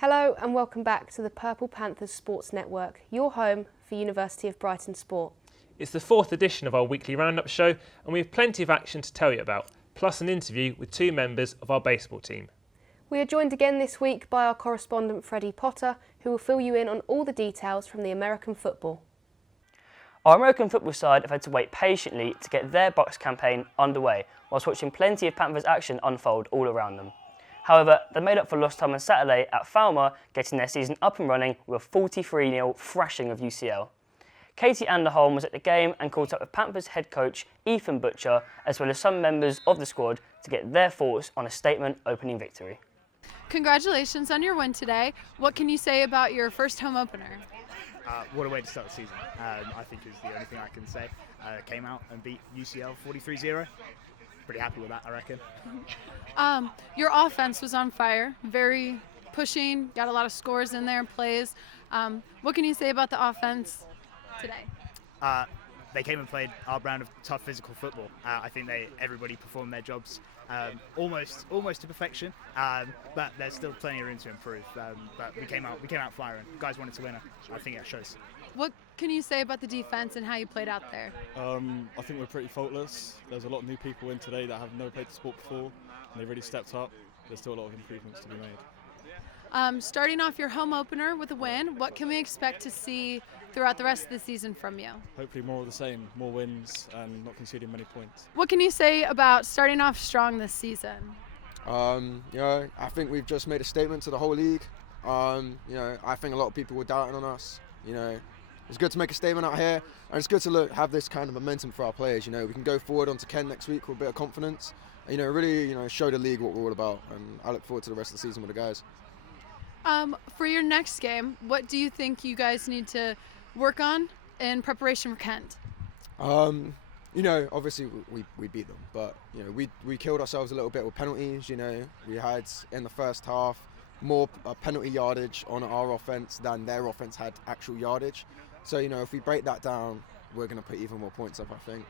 Hello and welcome back to the Purple Panthers Sports Network, your home for University of Brighton sport. It's the fourth edition of our weekly roundup show and we have plenty of action to tell you about, plus an interview with two members of our baseball team. We are joined again this week by our correspondent Freddie Potter, who will fill you in on all the details from the American football. Our American football side have had to wait patiently to get their Bucks campaign underway, whilst watching plenty of Panthers action unfold all around them. However, they made up for lost time on Saturday at Falmer, getting their season up and running with a 43-0 thrashing of UCL. Katie Anderholm was at the game and caught up with Panthers head coach Ethan Butcher, as well as some members of the squad, to get their thoughts on a statement opening victory. Congratulations on your win today. What can you say about your first home opener? What a way to start the season, I think is the only thing I can say. Came out and beat UCL 43-0. Pretty happy with that, I reckon. Your offense was on fire, very pushing, got a lot of scores in there, plays. What can you say about the offense today? They came and played our brand of tough physical football. I think everybody performed their jobs almost to perfection, but there's still plenty of room to improve. But we came out firing. Guys wanted to win. I think it shows. What can you say about the defense and how you played out there? I think we're pretty faultless. There's a lot of new people in today that have never played the sport before, and they really stepped up. There's still a lot of improvements to be made. Starting off your home opener with a win, what can we expect to see throughout the rest of the season from you? Hopefully more of the same, more wins and not conceding many points. What can you say about starting off strong this season? I think we've just made a statement to the whole league. I think a lot of people were doubting on us. It's good to make a statement out here, and it's good to have this kind of momentum for our players. We can go forward onto Kent next week with a bit of confidence. Really, show the league what we're all about, and I look forward to the rest of the season with the guys. For your next game, what do you think you guys need to work on in preparation for Kent? Obviously we beat them, but we killed ourselves a little bit with penalties. We had in the first half more penalty yardage on our offense than their offense had actual yardage. So if we break that down, we're going to put even more points up, I think.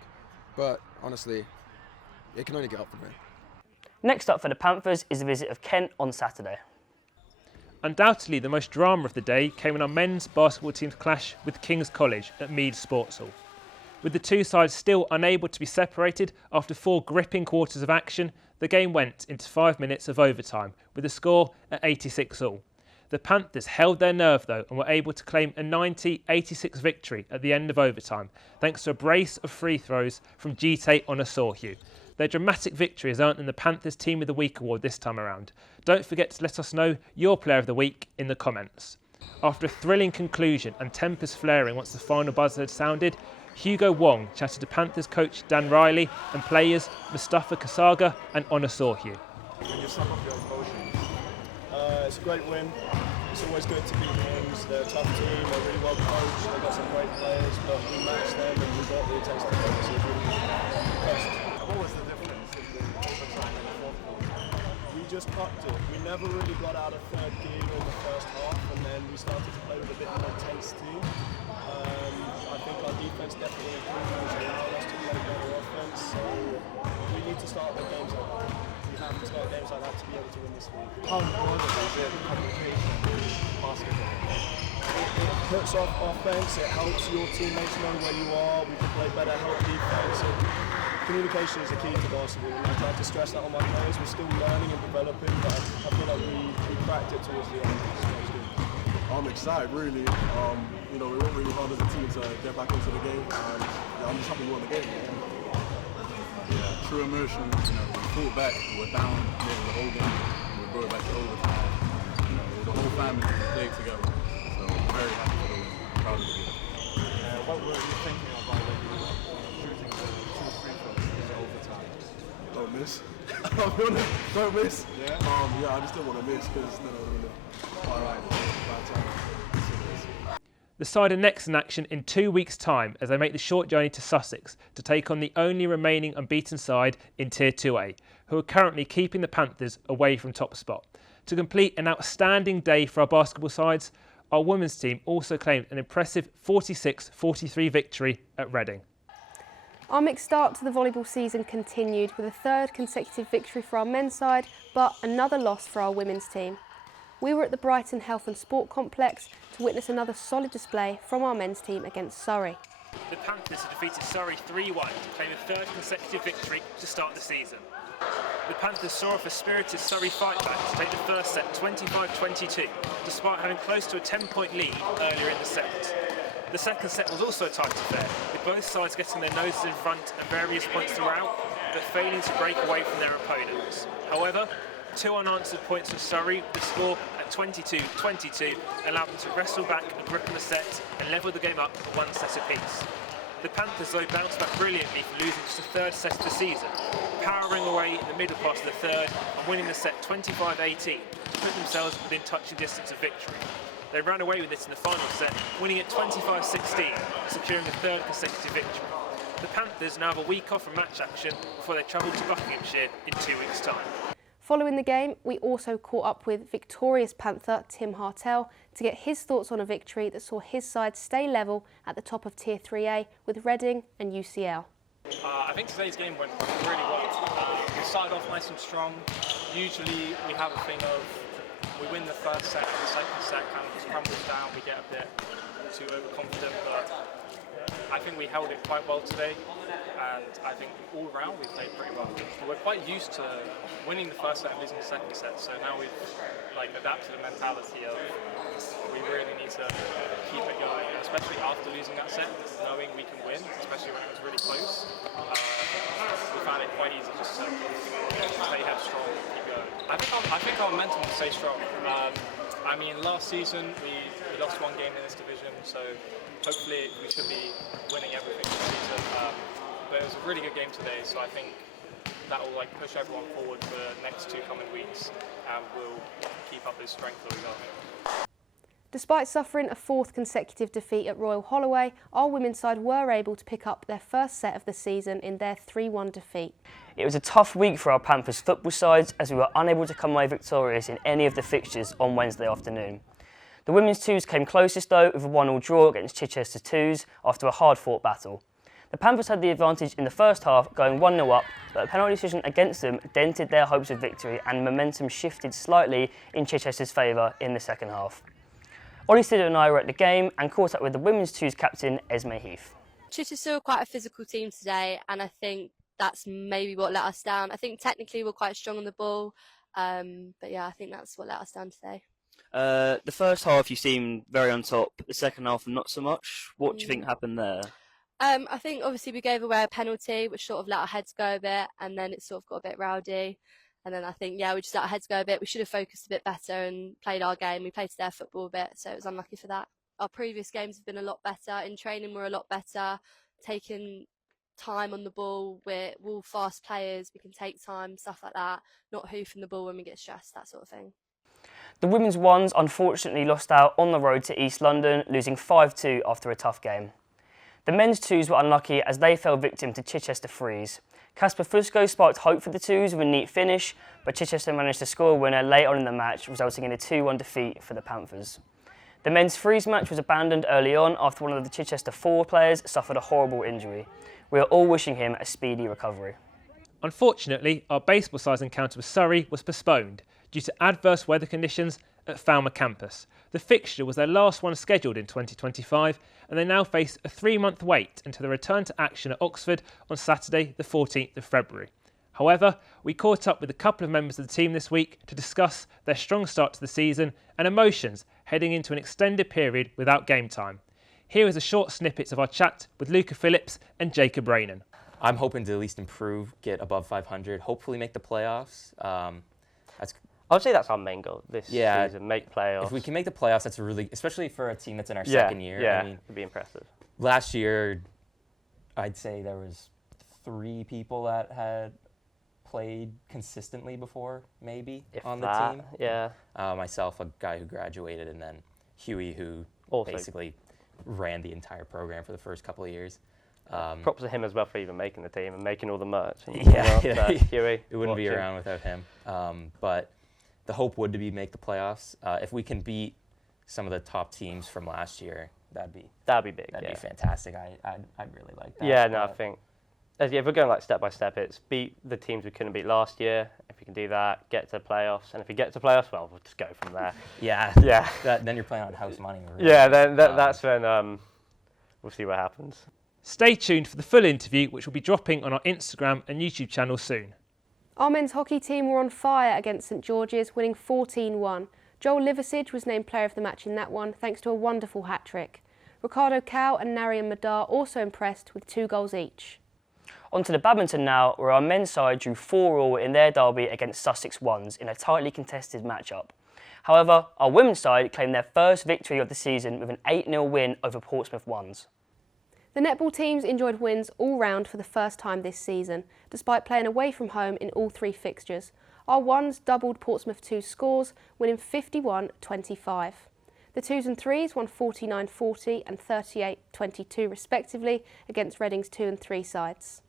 But honestly, it can only get up from here. Next up for the Panthers is the visit of Kent on Saturday. Undoubtedly the most drama of the day came when our men's basketball team's clash with King's College at Meads Sports Hall. With the two sides still unable to be separated after 4 gripping quarters of action, the game went into 5 minutes of overtime with the score at 86 all. The Panthers held their nerve though and were able to claim a 90-86 victory at the end of overtime thanks to a brace of free throws from Gite Onosorhue. Their dramatic victory has earned them the Panthers Team of the Week award this time around. Don't forget to let us know your player of the week in the comments. After a thrilling conclusion and tempers flaring once the final buzzer had sounded, Hugo Wong chatted to Panthers coach Dan Riley and players Mustafa Kasaga and Onosorhue. It's a great win. It's always good to beat Kings. They're a tough team, they're really well coached, they've got some great players, but we matched them and we got the taste of it. So what was the difference in the overtime and the fourth quarter? We just upped it. We never really got out of third gear in the first half, and then we started to play with a bit more intense team. I think our defense definitely improved, which allowed us to play better offense. So we need to start the games like that. We have to start games like that to be able to win this league. How important is it communication in basketball? It puts off offense, it helps your teammates know where you are, we can play better, help defense. Communication is the key to basketball. I try to stress that on my players. We're still learning and developing, but I feel like we cracked it towards the end. So it's good. I'm excited, really. We worked really hard as a team to get back into the game, and I'm just happy we won the game. Yeah, true immersion. We fought back, we were down nearly the whole game. We brought it back to overtime. The whole family played together. So I'm very happy for the win. Proud of the game. What were you thinking about when you were shooting the 2 free throws in overtime? Don't miss. I'll be honest, don't miss. Yeah? I just didn't want to miss because then I would have been alright. Bad time. The side are next in action in 2 weeks' time as they make the short journey to Sussex to take on the only remaining unbeaten side in Tier 2A, who are currently keeping the Panthers away from top spot. To complete an outstanding day for our basketball sides, our women's team also claimed an impressive 46-43 victory at Reading. Our mixed start to the volleyball season continued with a 3rd consecutive victory for our men's side, but another loss for our women's team. we were at the Brighton Health and Sport Complex to witness another solid display from our men's team against Surrey. The Panthers have defeated Surrey 3-1 to claim a third consecutive victory to start the season. The Panthers saw off a spirited Surrey fight back to take the first set 25-22, despite having close to a 10-point lead earlier in the set. The second set was also a tight affair, with both sides getting their noses in front at various points throughout, but failing to break away from their opponents. However, 2 unanswered points from Surrey, the score at 22-22, allowed them to wrestle back and grip on the set and level the game up at 1 set apiece. The Panthers, though, bounced back brilliantly from losing just the third set of the season, powering away in the middle part of the third and winning the set 25-18 to put themselves within touching distance of victory. They ran away with it in the final set, winning it 25-16, securing a third consecutive victory. The Panthers now have a week off from match action before they travel to Buckinghamshire in 2 weeks' time. Following the game, we also caught up with victorious Panther Tim Hartell to get his thoughts on a victory that saw his side stay level at the top of Tier 3A with Reading and UCL. I think today's game went really well. We started off nice and strong. Usually we have a thing of we win the first set and the second set kind of just crumbles down. We get a bit too overconfident, but I think we held it quite well today, and I think all round we played pretty well. We're quite used to winning the first set and losing the second set, so now we've adapted the mentality of we really need to keep it going, especially after losing that set, knowing we can win, especially when it was really close. We found it quite easy just to stay headstrong and keep going. I think our momentum will stay strong. I mean, last season we lost 1 game in this division, so hopefully we should be winning everything this season. But it was a really good game today, so I think that will push everyone forward for the next 2 coming weeks, and we'll keep up this strength that we got. Despite suffering a 4th consecutive defeat at Royal Holloway, our women's side were able to pick up their first set of the season in their 3-1 defeat. It was a tough week for our Panthers football sides as we were unable to come away victorious in any of the fixtures on Wednesday afternoon. The women's twos came closest though with a 1-1 draw against Chichester twos after a hard-fought battle. The Panthers had the advantage in the first half, going 1-0 up, but a penalty decision against them dented their hopes of victory and momentum shifted slightly in Chichester's favour in the second half. Ollie Sidder and I were at the game and caught up with the women's twos captain, Esme Heath. Chichester were quite a physical team today, and I think that's maybe what let us down. I think technically we're quite strong on the ball, but yeah, I think that's what let us down today. The first half you seemed very on top, the second half not so much. What do you think happened there? I think obviously we gave away a penalty, which sort of let our heads go a bit, and then it sort of got a bit rowdy. And then I think, we just let our heads go a bit. We should have focused a bit better and played our game. We played to their football a bit, so it was unlucky for that. Our previous games have been a lot better. In training, we're a lot better. Taking time on the ball. We're all fast players. We can take time, stuff like that. Not hoofing the ball when we get stressed, that sort of thing. The women's ones unfortunately lost out on the road to East London, losing 5-2 after a tough game. The men's twos were unlucky as they fell victim to Chichester threes. Casper Fusco sparked hope for the twos with a neat finish, but Chichester managed to score a winner late on in the match, resulting in a 2-1 defeat for the Panthers. The men's threes match was abandoned early on after one of the Chichester forward players suffered a horrible injury. We are all wishing him a speedy recovery. Unfortunately, our baseball side's encounter with Surrey was postponed due to adverse weather conditions at Falmer campus. The fixture was their last one scheduled in 2025, and they now face a 3-month wait until the return to action at Oxford on Saturday the 14th of February. However, we caught up with a couple of members of the team this week to discuss their strong start to the season and emotions heading into an extended period without game time. Here is a short snippet of our chat with Luca Phillips and Jacob Rainan. I'm hoping to at least improve, get above 500, hopefully make the playoffs. I would say that's our main goal this season, make playoffs. If we can make the playoffs, that's especially for a team that's in our second year. Yeah, I mean, it'd be impressive. Last year, I'd say there was 3 people that had played consistently before, maybe, on the team. Yeah. Myself, a guy who graduated, and then Huey, who also basically ran the entire program for the first couple of years. Props to him as well for even making the team and making all the merch. Huey. It wouldn't be around without him. But the hope would be make the playoffs. If we can beat some of the top teams from last year, that'd be big. That'd be fantastic. I'd really like that. Yeah, no, I think if we're going like step by step, it's beat the teams we couldn't beat last year. If we can do that, get to playoffs, and if we get to playoffs, well, we'll just go from there. Yeah. Then you're playing on house money. Really. Yeah. Then that's when we'll see what happens. Stay tuned for the full interview, which will be dropping on our Instagram and YouTube channel soon. Our men's hockey team were on fire against St George's, winning 14-1. Joel Liversidge was named player of the match in that one, thanks to a wonderful hat-trick. Ricardo Cow and Narian Madar also impressed with 2 goals each. On to the badminton now, where our men's side drew 4-4 in their derby against Sussex Ones in a tightly contested matchup. However, our women's side claimed their first victory of the season with an 8-0 win over Portsmouth Ones. The netball teams enjoyed wins all round for the first time this season, despite playing away from home in all 3 fixtures. Our ones doubled Portsmouth 2's scores, winning 51-25. The 2s and 3s won 49-40 and 38-22 respectively against Reading's 2 and 3 sides.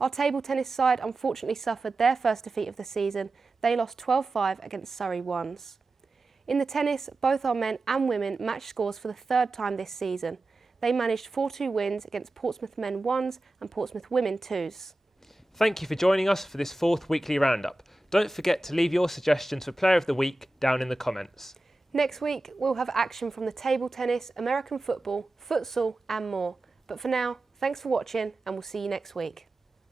Our table tennis side unfortunately suffered their first defeat of the season. They lost 12-5 against Surrey Ones. In the tennis, both our men and women matched scores for the 3rd time this season. They managed 4-2 wins against Portsmouth men 1s and Portsmouth women 2s. Thank you for joining us for this 4th weekly roundup. Don't forget to leave your suggestions for Player of the Week down in the comments. Next week, we'll have action from the table tennis, American football, futsal and more. But for now, thanks for watching and we'll see you next week.